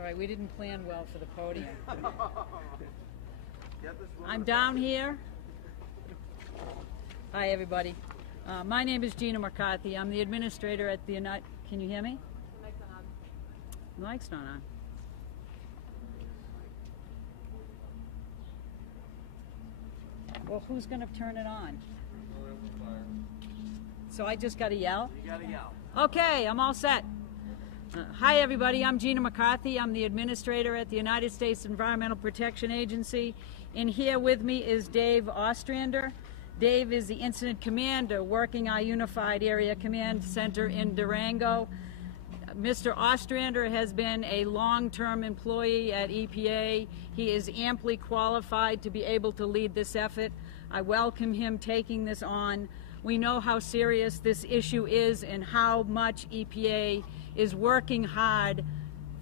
All right, we didn't plan well for the podium. I'm down here. Hi, everybody. My name is Gina McCarthy. I'm the administrator at the United... Can you hear me? The mic's not on. The mic's not on. Well, who's going to turn it on? So I just got to yell? You got to yell. Okay, I'm all set. Hi, everybody. I'm Gina McCarthy. I'm the administrator at the United States Environmental Protection Agency. And here with me is Dave Ostrander. Dave is the incident commander working our Unified Area Command Center in Durango. Mr. Ostrander has been a long-term employee at EPA. He is amply qualified to be able to lead this effort. I welcome him taking this on. We know how serious this issue is and how much EPA is working hard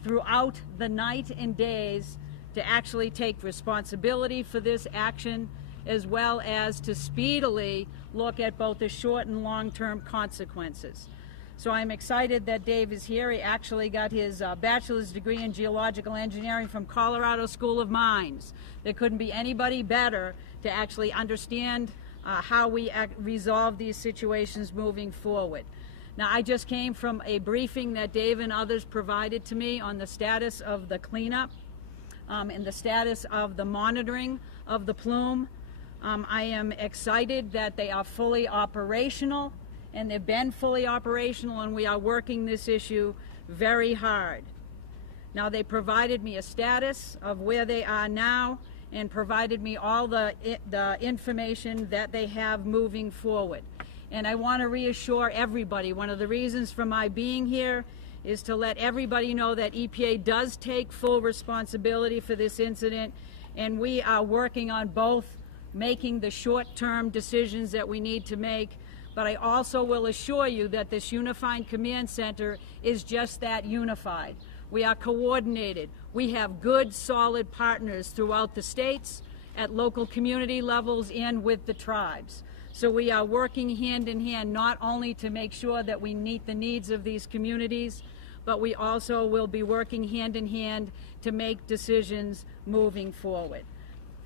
throughout the night and days to actually take responsibility for this action, as well as to speedily look at both the short and long-term consequences. So I'm excited that Dave is here. He actually got his bachelor's degree in geological engineering from Colorado School of Mines. There couldn't be anybody better to actually understand how we resolve these situations moving forward. Now, I just came from a briefing that Dave and others provided to me on the status of the cleanup and the status of the monitoring of the plume. I am excited that they are fully operational, and they've been fully operational, and we are working this issue very hard. Now, they provided me a status of where they are now and provided me all the information that they have moving forward. And I want to reassure everybody, one of the reasons for my being here is to let everybody know that EPA does take full responsibility for this incident, and we are working on both making the short-term decisions that we need to make, but I also will assure you that this Unified Command Center is just that, unified. We are coordinated. We have good, solid partners throughout the states, at local community levels, and with the tribes. So we are working hand in hand, not only to make sure that we meet the needs of these communities, but we also will be working hand in hand to make decisions moving forward.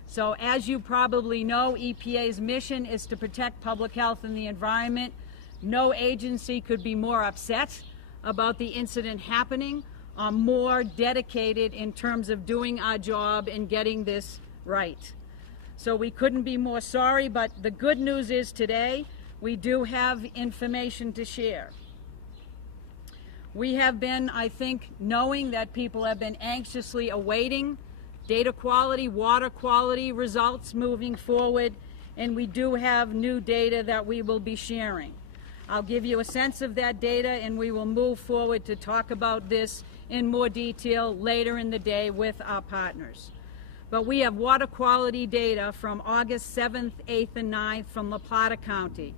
So as you probably know, EPA's mission is to protect public health and the environment. No agency could be more upset about the incident happening, or more dedicated in terms of doing our job and getting this right. So we couldn't be more sorry, but the good news is today we do have information to share. We have been, I think, knowing that people have been anxiously awaiting data quality, water quality results moving forward, and we do have new data that we will be sharing. I'll give you a sense of that data, and we will move forward to talk about this in more detail later in the day with our partners. But we have water quality data from August 7th, 8th, and 9th from La Plata County,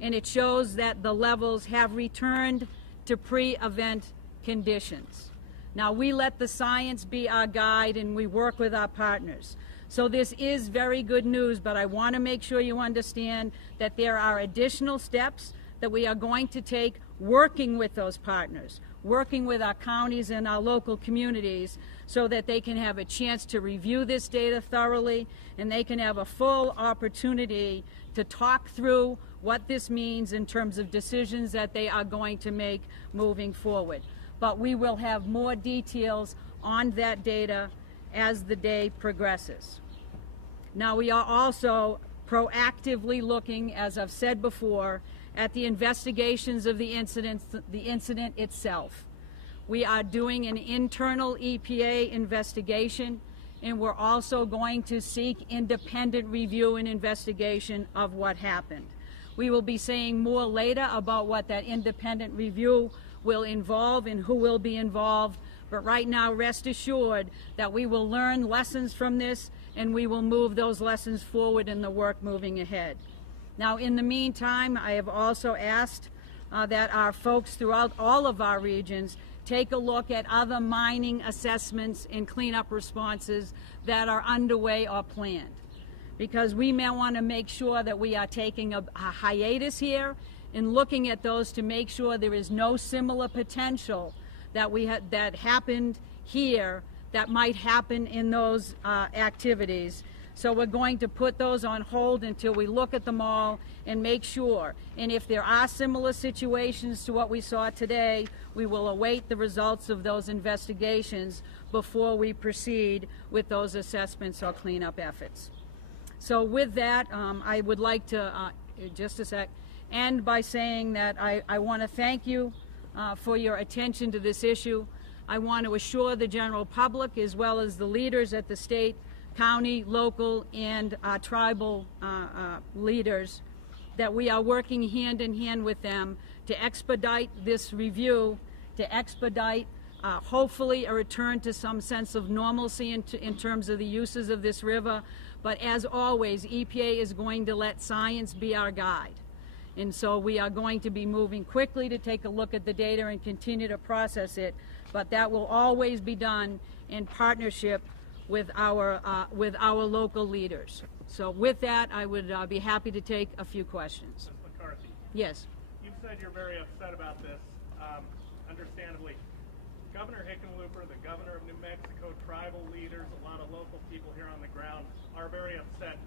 and it shows that the levels have returned to pre-event conditions. Now, we let the science be our guide, and we work with our partners. So this is very good news, but I want to make sure you understand that there are additional steps that we are going to take working with those partners, working with our counties and our local communities, so that they can have a chance to review this data thoroughly, and they can have a full opportunity to talk through what this means in terms of decisions that they are going to make moving forward. But we will have more details on that data as the day progresses. Now, we are also proactively looking, as I've said before, at the investigations of the incident itself. We are doing an internal EPA investigation, and we're also going to seek independent review and investigation of what happened. We will be saying more later about what that independent review will involve and who will be involved, but right now rest assured that we will learn lessons from this, and we will move those lessons forward in the work moving ahead. Now, in the meantime, I have also asked that our folks throughout all of our regions take a look at other mining assessments and cleanup responses that are underway or planned, because we may want to make sure that we are taking a hiatus here and looking at those to make sure there is no similar potential that happened here that might happen in those activities. So we're going to put those on hold until we look at them all and make sure. And if there are similar situations to what we saw today, we will await the results of those investigations before we proceed with those assessments or cleanup efforts. So with that, I would like to, end by saying that I want to thank you for your attention to this issue. I want to assure the general public, as well as the leaders at the state, county, local, and tribal leaders, that we are working hand in hand with them to expedite this review, to expedite hopefully a return to some sense of normalcy in terms of the uses of this river. But as always, EPA is going to let science be our guide. And so we are going to be moving quickly to take a look at the data and continue to process it, but that will always be done in partnership with our local leaders. So with that, I would be happy to take a few questions. Ms. McCarthy. Yes. You've said you're very upset about this, understandably. Governor Hickenlooper, the governor of New Mexico, tribal leaders, a lot of local people here on the ground are very upset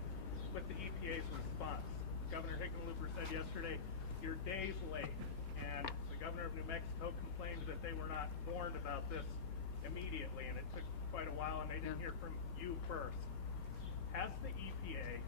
with the EPA's response. Governor Hickenlooper said yesterday, you're days late, and the governor of New Mexico complained that they were not warned about this immediately, and it took quite a while, and they didn't hear from you first. Has the EPA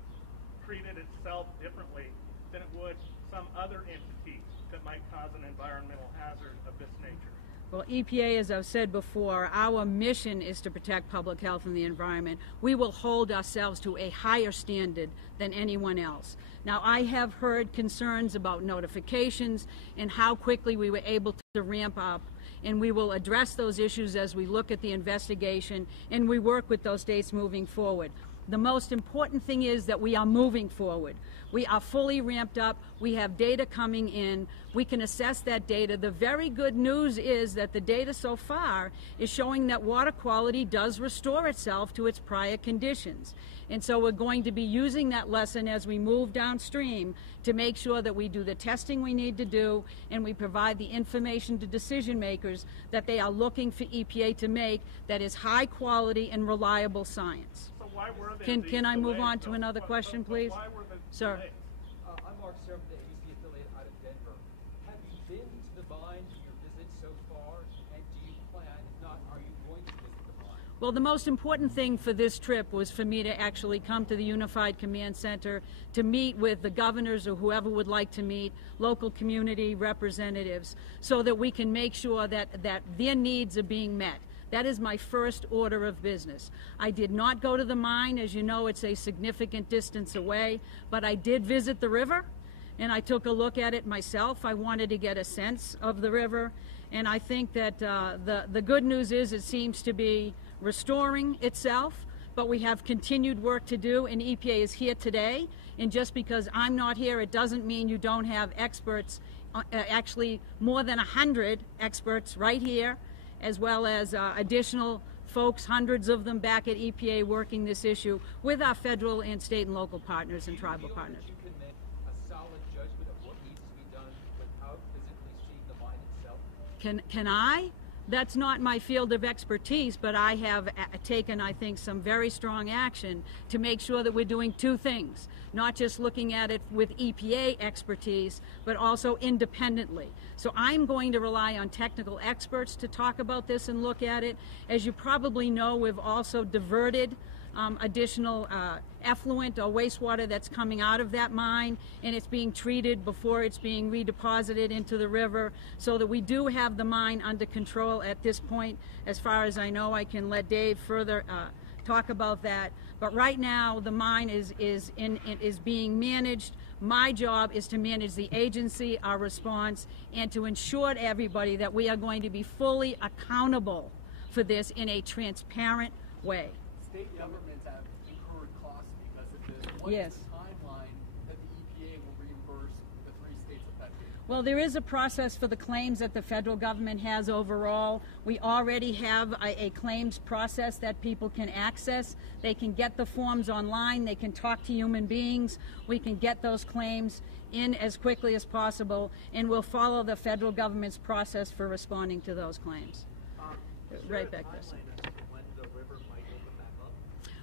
treated itself differently than it would some other entity that might cause an environmental hazard of this nature? Well, EPA, as I've said before, our mission is to protect public health and the environment. We will hold ourselves to a higher standard than anyone else. Now, I have heard concerns about notifications and how quickly we were able to ramp up, and we will address those issues as we look at the investigation and we work with those states moving forward. The most important thing is that we are moving forward. We are fully ramped up. We have data coming in. We can assess that data. The very good news is that the data so far is showing that water quality does restore itself to its prior conditions. And so we're going to be using that lesson as we move downstream to make sure that we do the testing we need to do and we provide the information to decision makers that they are looking for EPA to make that is high quality and reliable science. Why were there Can I move delays, on to another question, please? Why were the Sir. delays? I'm Mark Serb, the ABC affiliate out of Denver. Have you been to the mine in your visit so far, and do you plan, if not, are you going to visit the mine? Well, the most important thing for this trip was for me to actually come to the Unified Command Center to meet with the governors or whoever would like to meet, local community representatives, so that we can make sure that their needs are being met. That is my first order of business. I did not go to the mine. As you know, it's a significant distance away, but I did visit the river, and I took a look at it myself. I wanted to get a sense of the river, and I think that the good news is it seems to be restoring itself, but we have continued work to do, and EPA is here today, and just because I'm not here, it doesn't mean you don't have experts, actually more than 100 experts right here, as well as additional folks, hundreds of them back at EPA working this issue with our federal and state and local partners and tribal partners. Do you feel that you can make a solid judgment of what needs to be done without physically seeing the mine itself? Can I? That's not my field of expertise, but I have taken, I think, some very strong action to make sure that we're doing two things, not just looking at it with EPA expertise, but also independently. So I'm going to rely on technical experts to talk about this and look at it. As you probably know, we've also diverted additional effluent or wastewater that's coming out of that mine, and it's being treated before it's being redeposited into the river, so that we do have the mine under control at this point. As far as I know, I can let Dave further talk about that. But right now, the mine is being managed. My job is to manage the agency, our response, and to ensure to everybody that we are going to be fully accountable for this in a transparent way. State governments have incurred costs because of this. What Yes. is the timeline that the EPA will reimburse the 3 states affected? Well, there is a process for the claims that the federal government has overall. We already have a claims process that people can access. They can get the forms online. They can talk to human beings. We can get those claims in as quickly as possible, and we'll follow the federal government's process for responding to those claims. right back there.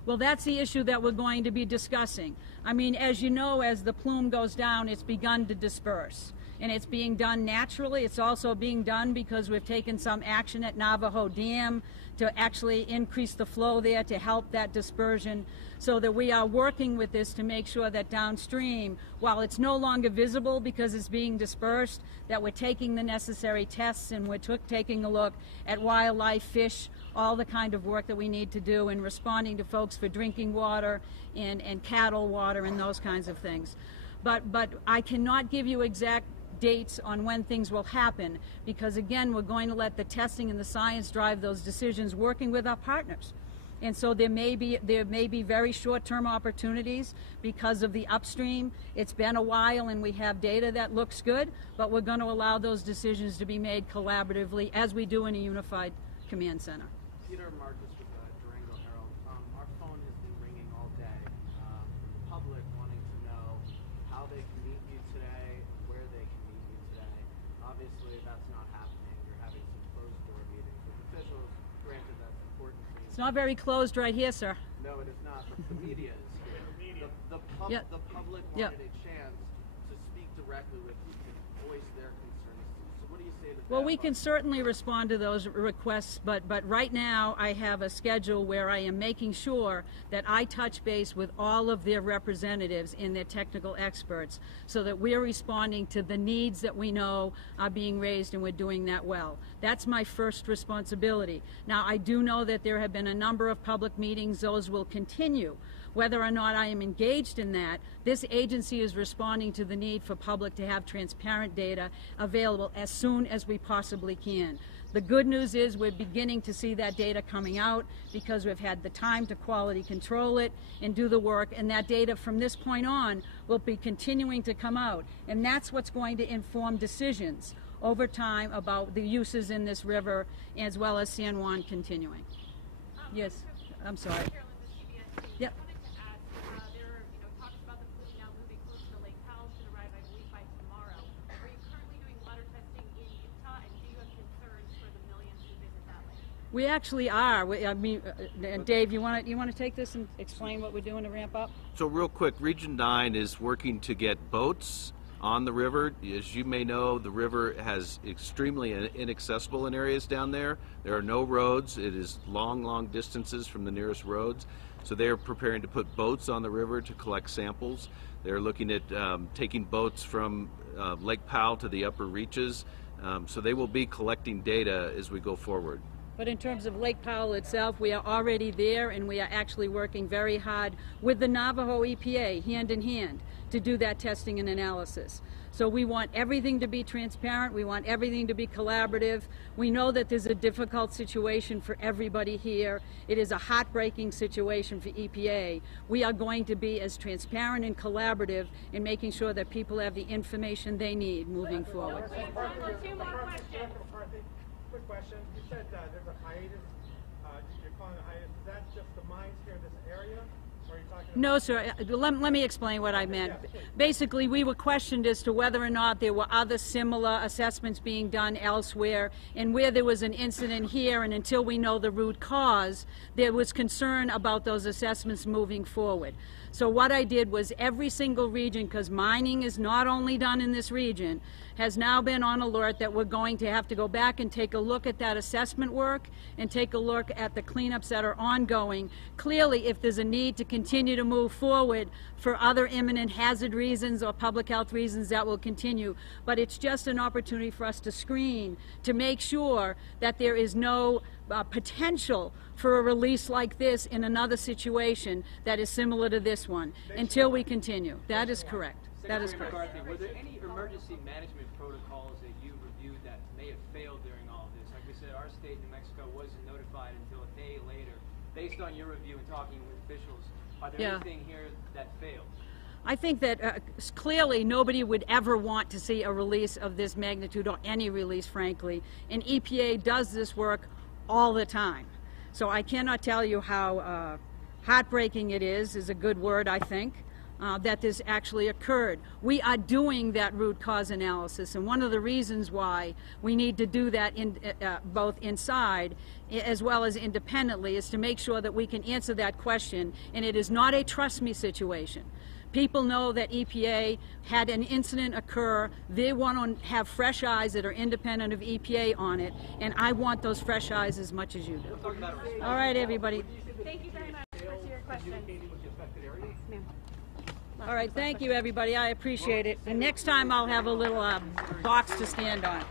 Well, that's the issue that we're going to be discussing. I mean, as you know, as the plume goes down, it's begun to disperse. And it's being done naturally. It's also being done because we've taken some action at Navajo Dam to actually increase the flow there to help that dispersion, so that we are working with this to make sure that downstream, while it's no longer visible because it's being dispersed, that we're taking the necessary tests and we're taking a look at wildlife, fish, all the kind of work that we need to do in responding to folks for drinking water and cattle water and those kinds of things. But I cannot give you exact dates on when things will happen, because again, we're going to let the testing and the science drive those decisions, working with our partners. And so there may be very short-term opportunities because of the upstream. It's been a while and we have data that looks good, but we're going to allow those decisions to be made collaboratively as we do in a unified command center. Peter Marcus with Durango Herald. Our phone has been ringing all day. The public wanting to know how they can meet you today, where they can meet you today. Obviously, that's not happening. You're having some closed-door meetings with officials. Granted, that's important to you. It's not very closed right here, sir. No, it is not. But the media is here. The public Yep. wanted a chance to speak directly with you and voice their concerns. So what do you say to that? Well, we can certainly respond to those requests, but right now I have a schedule where I am making sure that I touch base with all of their representatives and their technical experts, so that we're responding to the needs that we know are being raised, and we're doing that well. That's my first responsibility. Now, I do know that there have been a number of public meetings. Those will continue. Whether or not I am engaged in that, this agency is responding to the need for public to have transparent data available as soon as we possibly can. The good news is we're beginning to see that data coming out because we've had the time to quality control it and do the work, and that data from this point on will be continuing to come out. And that's what's going to inform decisions over time about the uses in this river, as well as San Juan continuing. Yes, I'm sorry. Yep. We actually are. I mean, Dave, you want to take this and explain what we're doing to ramp up? So real quick, Region 9 is working to get boats on the river. As you may know, the river has extremely inaccessible in areas down there. There are no roads. It is long distances from the nearest roads. So they are preparing to put boats on the river to collect samples. They're looking at taking boats from Lake Powell to the upper reaches. So they will be collecting data as we go forward. But in terms of Lake Powell itself, we are already there, and we are actually working very hard with the Navajo EPA, hand in hand, to do that testing and analysis. So we want everything to be transparent. We want everything to be collaborative. We know that there's a difficult situation for everybody here. It is a heartbreaking situation for EPA. We are going to be as transparent and collaborative in making sure that people have the information they need moving forward. Two more questions. Quick question. You said there's a hiatus. You're calling it a hiatus. Is that just the mines here in this area? Or are you talking about... No, sir. Let me explain what I meant. Basically, we were questioned as to whether or not there were other similar assessments being done elsewhere, and where there was an incident here, and until we know the root cause, there was concern about those assessments moving forward. So what I did was every single region, because mining is not only done in this region, has now been on alert that we're going to have to go back and take a look at that assessment work and take a look at the cleanups that are ongoing. Clearly, if there's a need to continue to move forward for other imminent hazard reasons or public health reasons, that will continue. But it's just an opportunity for us to screen, to make sure that there is no potential for a release like this in another situation that is similar to this one until we continue. That is correct. That is correct. McCarthy, were there any emergency management protocols that you reviewed that may have failed during all of this? Like we said, our state, New Mexico, wasn't notified until a day later. Based on your review and talking with officials, are there anything here that failed? I think that clearly nobody would ever want to see a release of this magnitude, or any release, frankly. And EPA does this work all the time. So I cannot tell you how heartbreaking it is a good word, I think. that this actually occurred. We are doing that root cause analysis, and one of the reasons why we need to do that both inside as well as independently is to make sure that we can answer that question, and it is not a trust me situation. People know that EPA had an incident occur. They want to have fresh eyes that are independent of EPA on it, and I want those fresh eyes as much as you do. All right, everybody. Thank you very much for your question. All right, thank you, everybody. I appreciate it. And next time I'll have a little box to stand on.